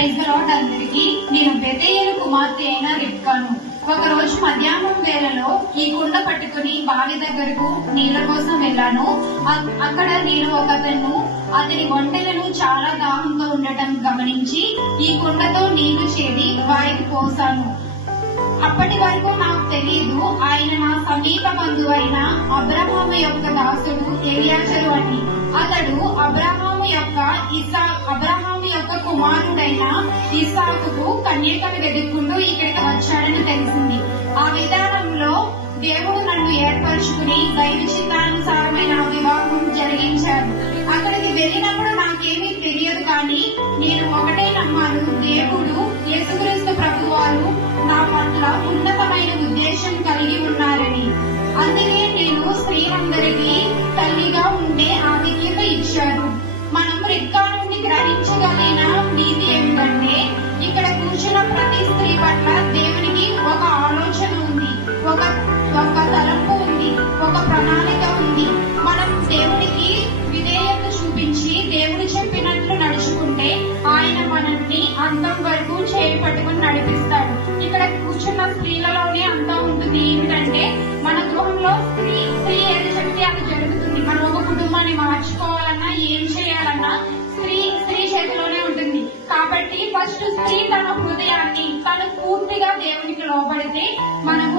Praise the lord అందరికీ. నేను బెతేయేలు కుమార్తె అయిన రిబ్కాను. ఒక రోజు మధ్యాహ్నం వేళలో ఈ కుండ పట్టుకుని బావి దగ్గరకు నీళ్ల కోసం వెళ్ళాను. అక్కడ నేను అతని ఒంటెలను చాలా దాహంతో ఉండటం గమనించి ఈ కుండతో నీళ్లు చేరి వారికి పోసాను. అప్పటి వరకు నాకు తెలియదు ఆయన నా సమీప బంధువు అయిన అబ్రహాము యొక్క దాసుడు ఎలియాజరు అని. అతడు అబ్రహాము యొక్క కుమారుడైన ఇస్సాకుకు కన్యకను వెతుక్కుంటూ ఇక్కడికి వచ్చాడని తెలిసింది. ఆ విధానంలో దేవుడు నన్ను ఏర్పరచుకుని దైవ చిత్తానుసారమైన వివాహం జరిగించాడు. అక్కడికి వెళ్ళినప్పుడు నాకేమీ తెలియదు, కానీ నేను ఒకటే నమ్మాను, దేవుడు యేసుక్రీస్తు ప్రభువారు నా పట్ల ఉన్నతమైన ఉద్దేశం కలిగి ఉన్నారని. అందుకే నేను స్త్రీలందరికీ తల్లిగా ఉండే ఆధిక్యత ఇచ్చారు. మనం రిబ్కా నుండి గ్రహించగలిగిన నీతి ఏమిటంటే, ఇక్కడ కూర్చున్న ప్రతి స్త్రీ పట్ల దేవునికి ఒక ఆలోచన ఉంది, ఒక తలంపు ఉంది, ఒక ప్రణాళిక ఉంది. మనం దేవునికి విధేయత చూపించి దేవుడు చెప్పినట్లు నడుచుకుంటే ఆయన మనల్ని అంతం వరకు చేయి పట్టుకుని నడిపిస్తాడు. ఇక్కడ కూర్చున్న స్త్రీలలోనే అంతం ఉంటుంది. ఏమిటంటే, మన గృహంలో స్త్రీ ఏది చెప్తే అది జరుగుతుంది. మనం ఒక కుటుంబాన్ని మార్చుకోవాలన్నా ఏం చేయాలన్నా స్త్రీ చేతిలోనే ఉంటుంది. కాబట్టి ఫస్ట్ స్త్రీ తన హృదయాన్ని తను పూర్తిగా దేవునికి లోబడితే మనం